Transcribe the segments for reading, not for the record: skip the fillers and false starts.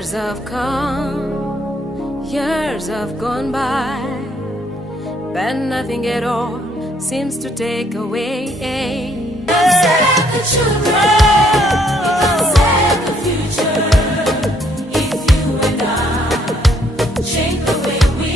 Years have come, years have gone by, but nothing at all seems to take away. Save the children, save the future. If you and I change the way we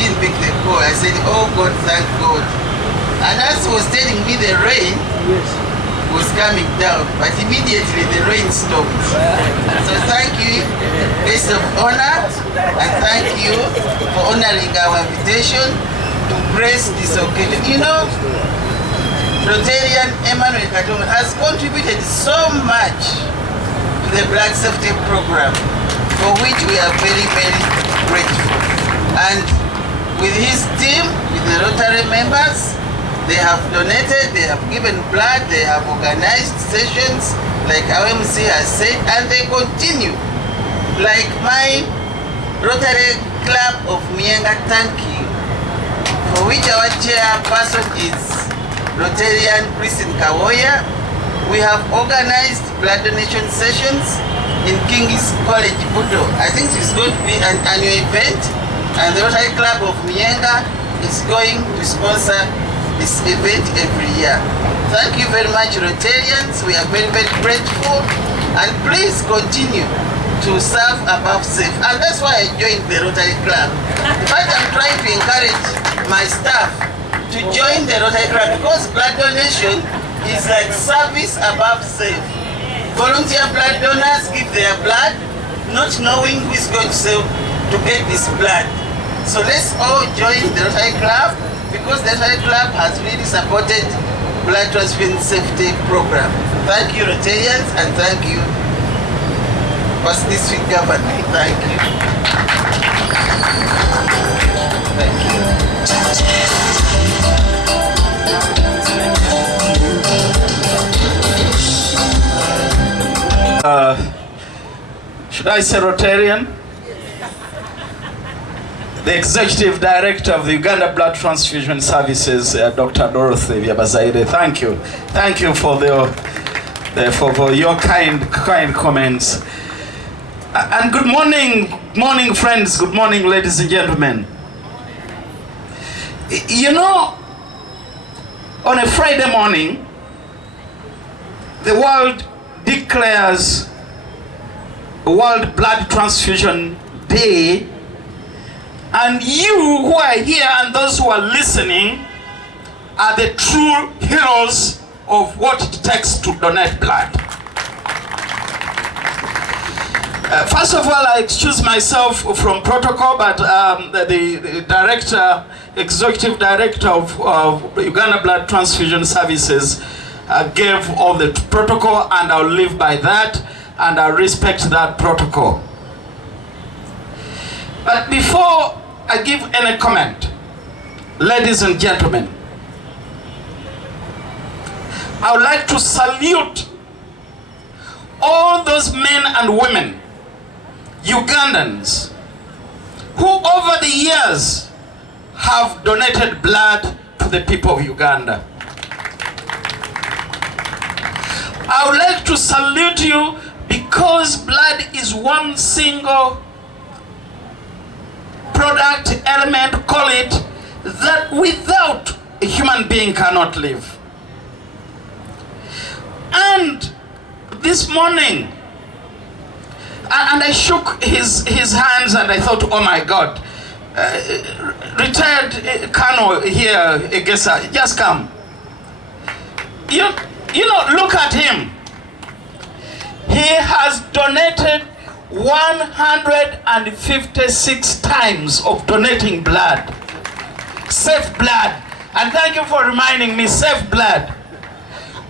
didn't pick the call. I said, oh God, thank God. And as he was telling me the rain was coming down, but immediately the rain stopped. So thank you, guest of honor, and thank you for honoring our invitation to grace this occasion. You know, Rotarian Emmanuel Katonga has contributed so much to the blood safety program, for which we are very, very grateful. And with his team, with the Rotary members, they have donated, they have given blood, they have organized sessions, like our MC has said, and they continue. Like my Rotary Club of Mienga Tanki, for which our chairperson is Rotarian Christine Kawoya, we have organized blood donation sessions in King's College, Budo. I think it's going to be an annual event, and the Rotary Club of Mienga is going to sponsor this event every year. Thank you very much, Rotarians. We are very, very grateful, and please continue to serve above safe. And that's why I joined the Rotary Club. In fact, I'm trying to encourage my staff to join the Rotary Club, because blood donation is like service above safe. Volunteer blood donors give their blood, not knowing who is going to get this blood. So let's all join the Rotary Club, because the Rotary Club has really supported blood transfusion safety program. Thank you, Rotarians, and thank you, First District Government. Thank you. Thank you. should I say Rotarian? The Executive Director of the Uganda Blood Transfusion Services, Dr. Dorothy Byabazaire. Thank you. Thank you for for your kind comments. And good morning friends, good morning ladies and gentlemen. You know, on a Friday morning, the world declares World Blood Transfusion Day, and you who are here and those who are listening are the true heroes of what it takes to donate blood. First of all, I excuse myself from protocol, but the director, executive director of Uganda Blood Transfusion Services gave all the protocol, and I'll live by that, and I'll respect that protocol. But before I give any comment, ladies and gentlemen, I would like to salute all those men and women, Ugandans, who over the years have donated blood to the people of Uganda. I would like to salute you because blood is one single product, element, call it, that without a human being cannot live. And this morning, and I shook his hands and I thought, oh my God, retired Colonel here, Egesa, just come. You know, look at him. He has donated 156 times of donating blood. Safe blood. And thank you for reminding me, safe blood.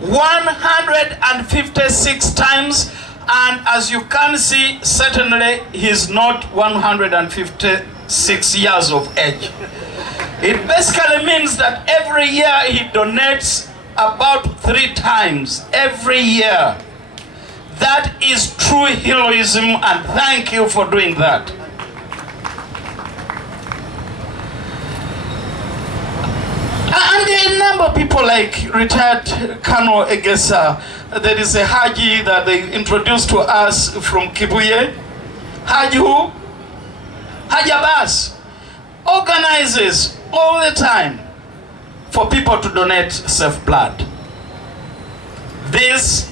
156 times, and as you can see, certainly he's not 156 years of age. It basically means that every year he donates about 3 times every year. That is true heroism, and thank you for doing that. And a number of people like retired Colonel Egesa. There is a Haji that they introduced to us from Kibuye. Haji who? Haji Abbas organizes all the time for people to donate safe blood. These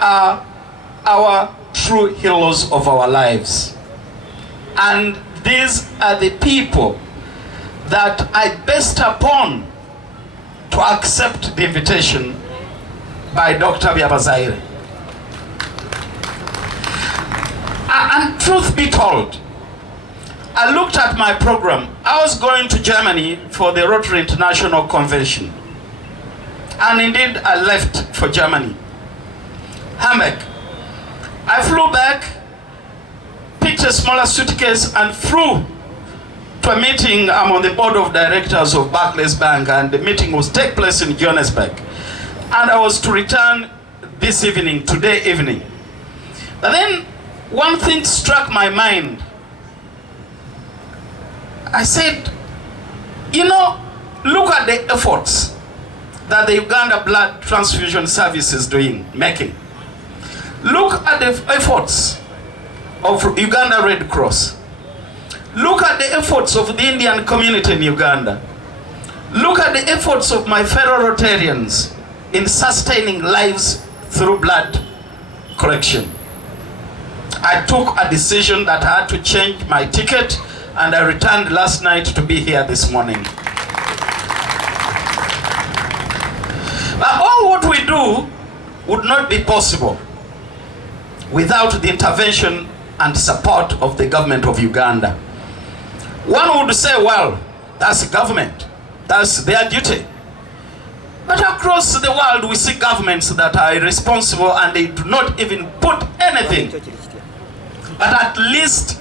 are our true heroes of our lives. And these are the people that I based upon to accept the invitation by Dr. Byabazaire. And truth be told, I looked at my program. I was going to Germany for the Rotary International Convention. And indeed, I left for Germany. Hamburg. I flew back, picked a smaller suitcase, and flew to a meeting. I'm on the board of directors of Barclays Bank, and the meeting was take place in Johannesburg. And I was to return this evening, today evening. But then one thing struck my mind. I said, you know, look at the efforts that the Uganda Blood Transfusion Service is making. Look at the efforts of Uganda Red Cross. Look at the efforts of the Indian community in Uganda. Look at the efforts of my fellow Rotarians in sustaining lives through blood collection. I took a decision that I had to change my ticket, and I returned last night to be here this morning. But all what we do would not be possible without the intervention and support of the government of Uganda. One would say, well, that's the government, that's their duty. But across the world we see governments that are irresponsible and they do not even put anything. But at least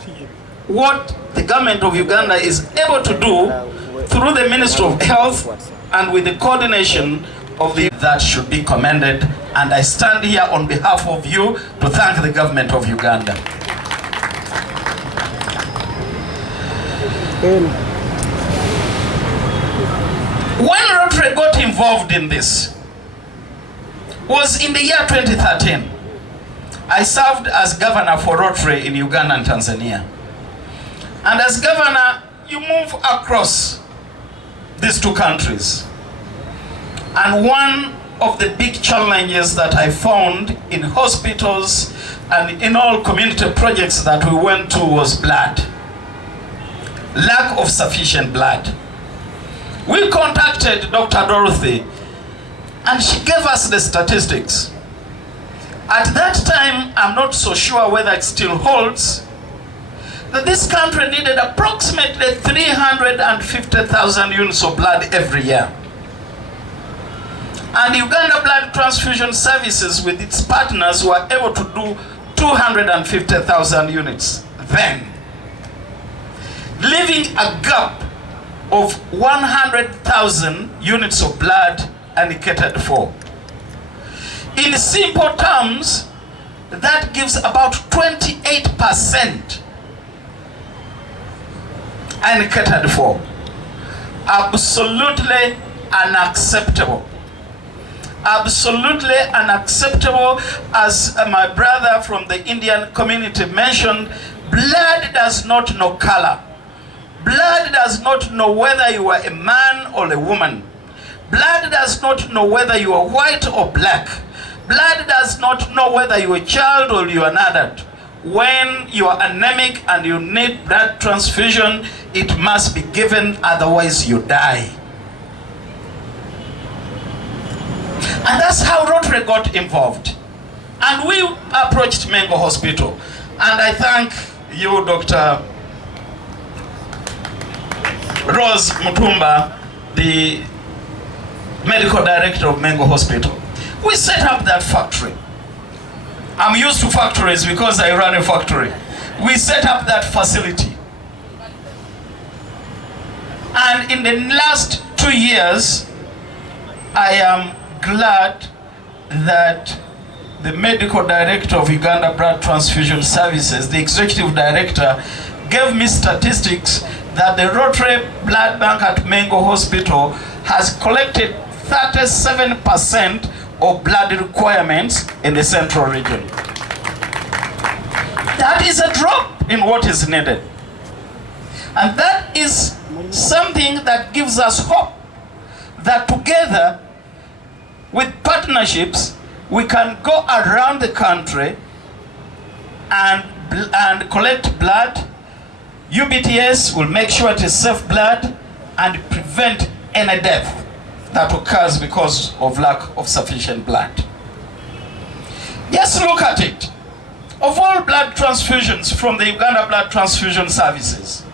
what the government of Uganda is able to do through the Ministry of Health and with the coordination of that should be commended, and I stand here on behalf of you to thank the government of Uganda. When Rotary got involved in this was in the year 2013. I served as governor for Rotary in Uganda and Tanzania. And as governor, you move across these two countries. And one of the big challenges that I found in hospitals and in all community projects that we went to was blood. Lack of sufficient blood. We contacted Dr. Dorothy and she gave us the statistics. At that time, I'm not so sure whether it still holds, that this country needed approximately 350,000 units of blood every year. And Uganda Blood Transfusion Services with its partners were able to do 250,000 units then, leaving a gap of 100,000 units of blood allocated for. In simple terms, that gives about 28% allocated for. Absolutely unacceptable. Absolutely unacceptable. As my brother from the Indian community mentioned, blood does not know color. Blood does not know whether you are a man or a woman. Blood does not know whether you are white or black. Blood does not know whether you are a child or you are an adult. When you are anemic and you need blood transfusion, it must be given, otherwise you die. And that's how Rotary got involved. And we approached Mengo Hospital. And I thank you, Dr. Rose Mutumba, the medical director of Mengo Hospital. We set up that factory. I'm used to factories because I run a factory. We set up that facility. And in the last 2 years, I am glad that the medical director of Uganda Blood Transfusion Services, the executive director, gave me statistics that the Rotary Blood Bank at Mengo Hospital has collected 37% of blood requirements in the central region. That is a drop in what is needed. And that is something that gives us hope that together with partnerships, we can go around the country and collect blood. UBTS will make sure it is safe blood and prevent any death that occurs because of lack of sufficient blood. Just look at it. Of all blood transfusions from the Uganda Blood Transfusion Services,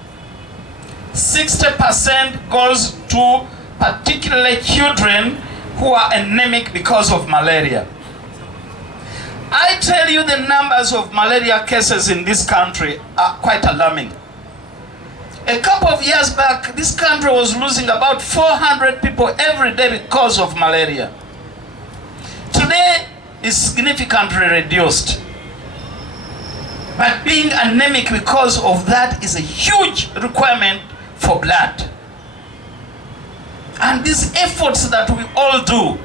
60% goes to particularly children who are anemic because of malaria. I tell you, the numbers of malaria cases in this country are quite alarming. A couple of years back, this country was losing about 400 people every day because of malaria. Today is significantly reduced. But being anemic because of that is a huge requirement for blood. And these efforts that we all do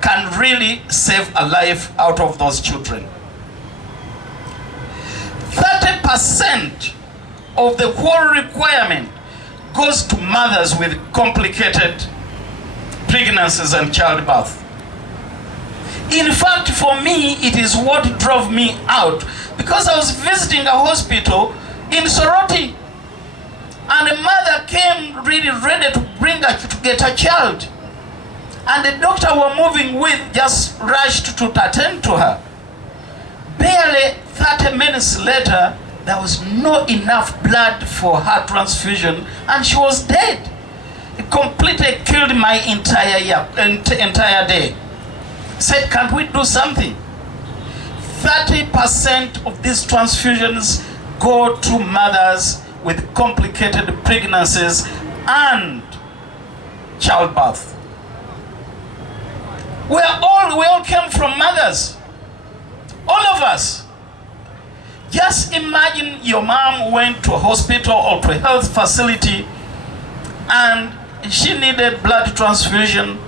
can really save a life out of those children. 30% of the whole requirement goes to mothers with complicated pregnancies and childbirth. In fact, for me, it is what drove me out, because I was visiting a hospital in Soroti, and a mother came really ready to get a child, and the doctor we're moving with just rushed to attend to her. Barely 30 minutes later, there was not enough blood for her transfusion, and she was dead. It completely killed my entire day. Said, can't we do something? 30% of these transfusions go to mothers with complicated pregnancies and childbirth. We all came from mothers. All of us. Just imagine your mom went to a hospital or to a health facility and she needed blood transfusion,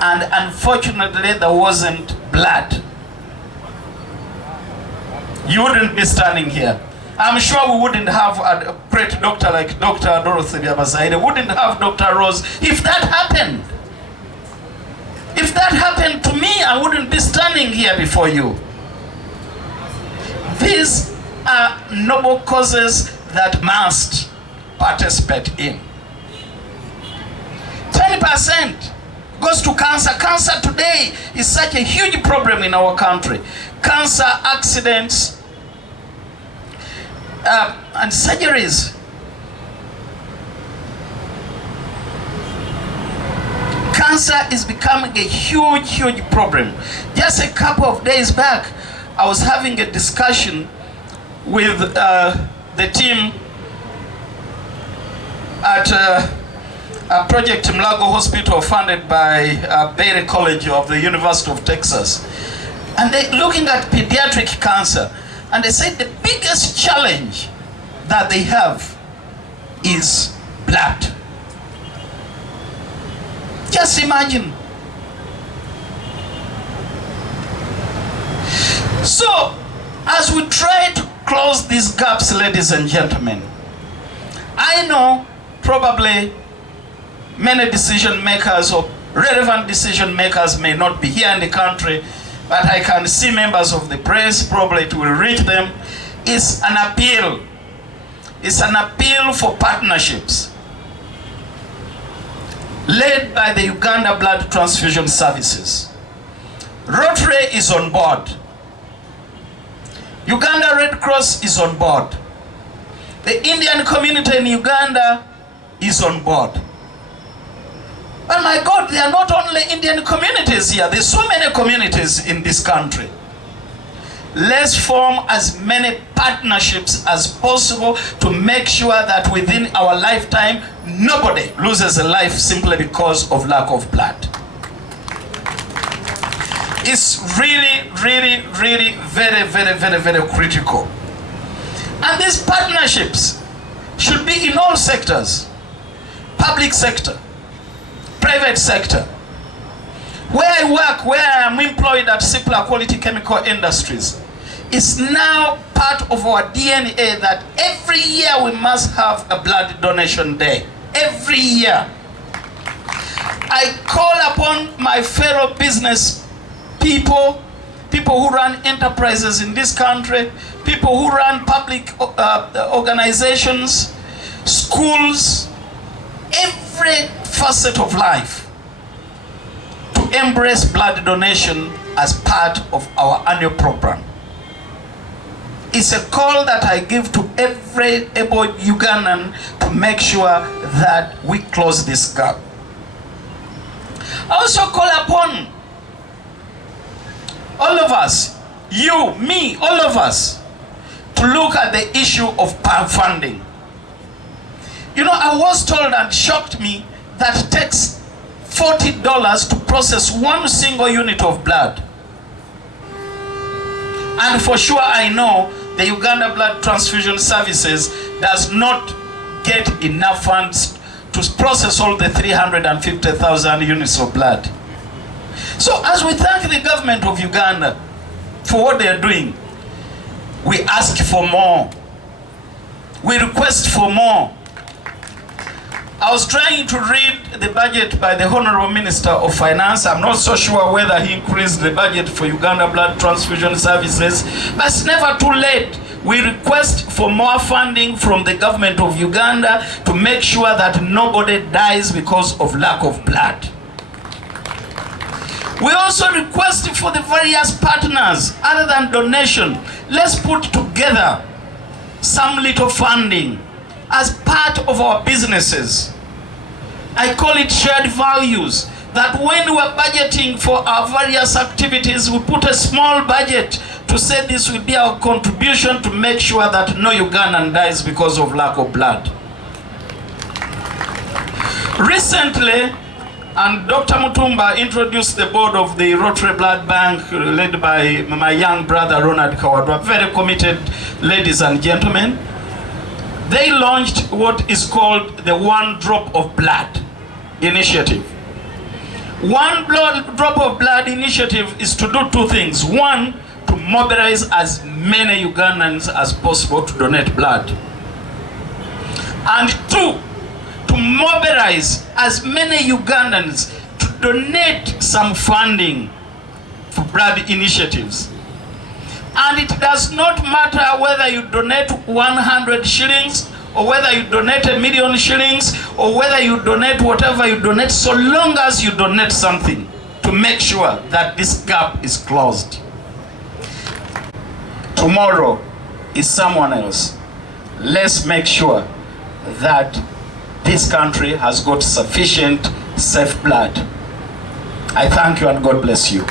and unfortunately there wasn't blood. You wouldn't be standing here. I'm sure we wouldn't have a great doctor like Dr. Dorothy Abazaire, wouldn't have Dr. Rose if that happened. If that happened to me, I wouldn't be standing here before you. These are noble causes that must participate in. 20% goes to cancer. Cancer today is such a huge problem in our country. Cancer, accidents, and surgeries. Cancer is becoming a huge problem. Just a couple of days back, I was having a discussion with the team at a Project Mlago Hospital funded by Baylor College of the University of Texas. And they're looking at pediatric cancer. And they said the biggest challenge that they have is blood. Just imagine. So, as we try to close these gaps, ladies and gentlemen, I know probably many decision makers or relevant decision makers may not be here in the country, but I can see members of the press, probably it will reach them. It's an appeal. It's an appeal for partnerships led by the Uganda Blood Transfusion Services. Rotary is on board. Uganda Red Cross is on board. The Indian community in Uganda is on board. But my God, there are not only Indian communities here, there's so many communities in this country. Let's form as many partnerships as possible to make sure that within our lifetime, nobody loses a life simply because of lack of blood. It's really very critical. And these partnerships should be in all sectors. Public sector, private sector. Where I work, where I am employed at Cipla Quality Chemical Industries, it's now part of our DNA that every year we must have a blood donation day. Every year. I call upon my fellow business people, people who run enterprises in this country, people who run public organizations, schools, every facet of life, to embrace blood donation as part of our annual program. It's a call that I give to every able Ugandan to make sure that we close this gap. I also call upon all of us, you, me, all of us, to look at the issue of funding. You know, I was told and shocked me that it takes $40 to process one single unit of blood. And for sure I know the Uganda Blood Transfusion Services does not get enough funds to process all the 350,000 units of blood. So as we thank the government of Uganda for what they are doing, we ask for more. We request for more. I was trying to read the budget by the Honorable Minister of Finance. I'm not so sure whether he increased the budget for Uganda Blood Transfusion Services, but it's never too late. We request for more funding from the government of Uganda to make sure that nobody dies because of lack of blood. We also request for the various partners, other than donation, let's put together some little funding as part of our businesses. I call it shared values, that when we're budgeting for our various activities, we put a small budget to say this will be our contribution to make sure that no Ugandan dies because of lack of blood. Recently, And Dr. Mutumba introduced the board of the Rotary Blood Bank, led by my young brother Ronald Kawadwa, very committed ladies and gentlemen. They launched what is called the One Drop of Blood initiative. One Drop of Blood initiative is to do two things. One, to mobilize as many Ugandans as possible to donate blood. And two, to mobilize as many Ugandans to donate some funding for blood initiatives. And it does not matter whether you donate 100 shillings or whether you donate 1 million shillings or whether you donate whatever you donate, so long as you donate something to make sure that this gap is closed. Tomorrow is someone else. Let's make sure that this country has got sufficient safe blood. I thank you and God bless you.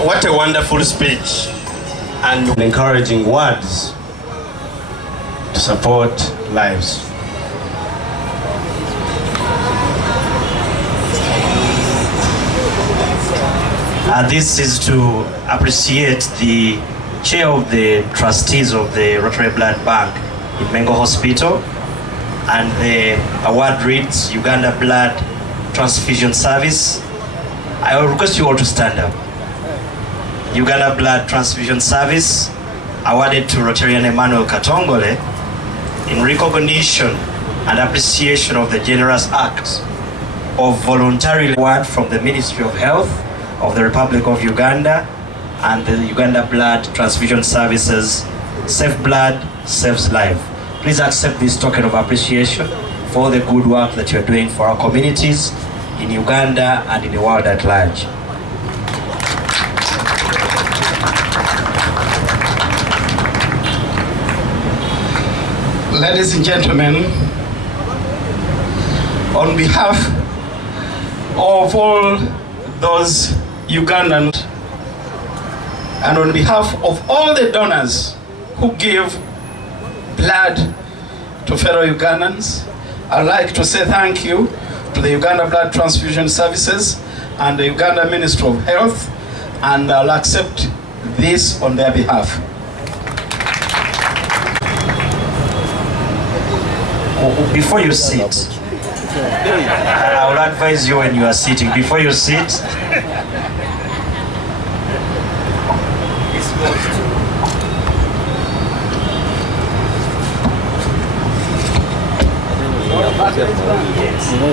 What a wonderful speech and encouraging words to support lives. This is to appreciate the chair of the trustees of the Rotary Blood Bank in Mengo Hospital, and the award reads Uganda Blood Transfusion Service. I will request you all to stand up. Uganda Blood Transfusion Service, awarded to Rotarian Emmanuel Katongole in recognition and appreciation of the generous act of voluntarily award from the Ministry of Health of the Republic of Uganda and the Uganda Blood Transfusion Services. Safe blood saves life. Please accept this token of appreciation for the good work that you're doing for our communities in Uganda and in the world at large. Ladies and gentlemen, on behalf of all those Ugandans and on behalf of all the donors who give blood to fellow Ugandans, I'd like to say thank you to the Uganda Blood Transfusion Services and the Uganda Ministry of Health, and I'll accept this on their behalf. Before you sit, I will advise you when you are sitting, before you sit,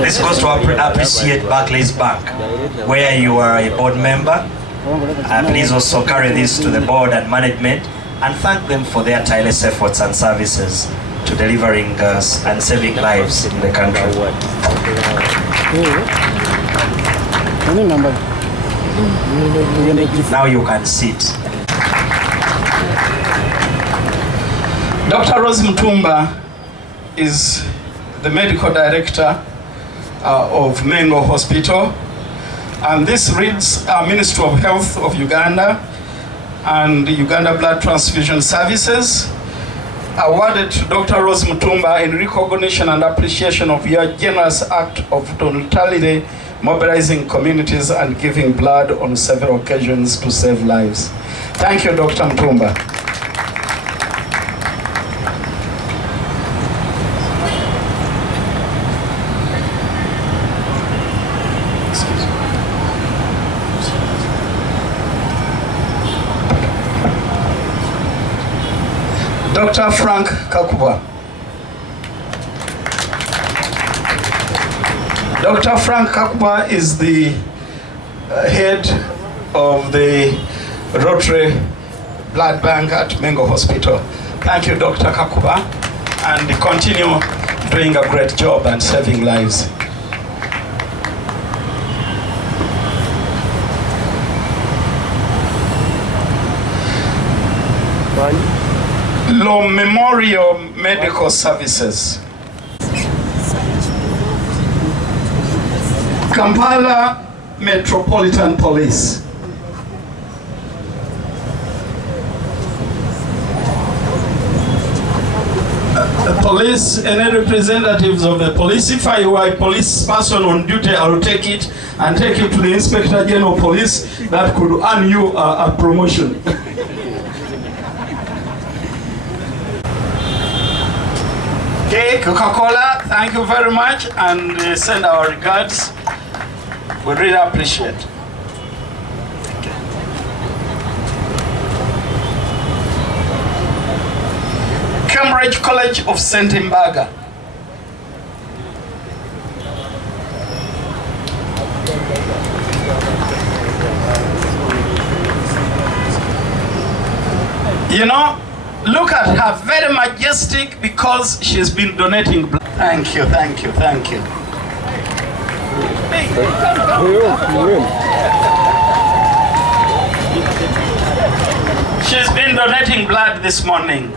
this goes to appreciate Barclays Bank, where you are a board member. Please also carry this to the board and management and thank them for their tireless efforts and services to delivering and saving lives in the country. Now you can sit. Dr. Rose Mutumba is the medical director of Mengo Hospital, and this reads Ministry of Health of Uganda and Uganda Blood Transfusion Services, awarded to Dr. Rose Mutumba in recognition and appreciation of your generous act of voluntarily mobilizing communities and giving blood on several occasions to save lives. Thank you, Dr. Mutumba. Dr. Frank Kakuba. Dr. Frank Kakuba is the head of the Rotary Blood Bank at Mengo Hospital. Thank you, Dr. Kakuba, and continue doing a great job and saving lives. Law Memorial Medical Services. Kampala Metropolitan Police. Police, any representatives of the police, if I were a police person on duty, I will take it and take it to the Inspector General of Police. That could earn you a promotion. Okay, Coca-Cola, thank you very much, and send our regards. We really appreciate. Cambridge College of St. Mbaga. You know, look at her, very majestic because she's been donating blood. Thank you, thank you, thank you. She's been donating blood this morning.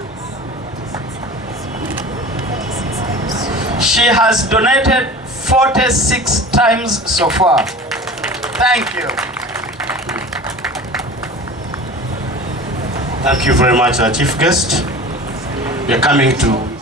She has donated 46 times so far. Thank you. Thank you very much, our chief guest. We are coming to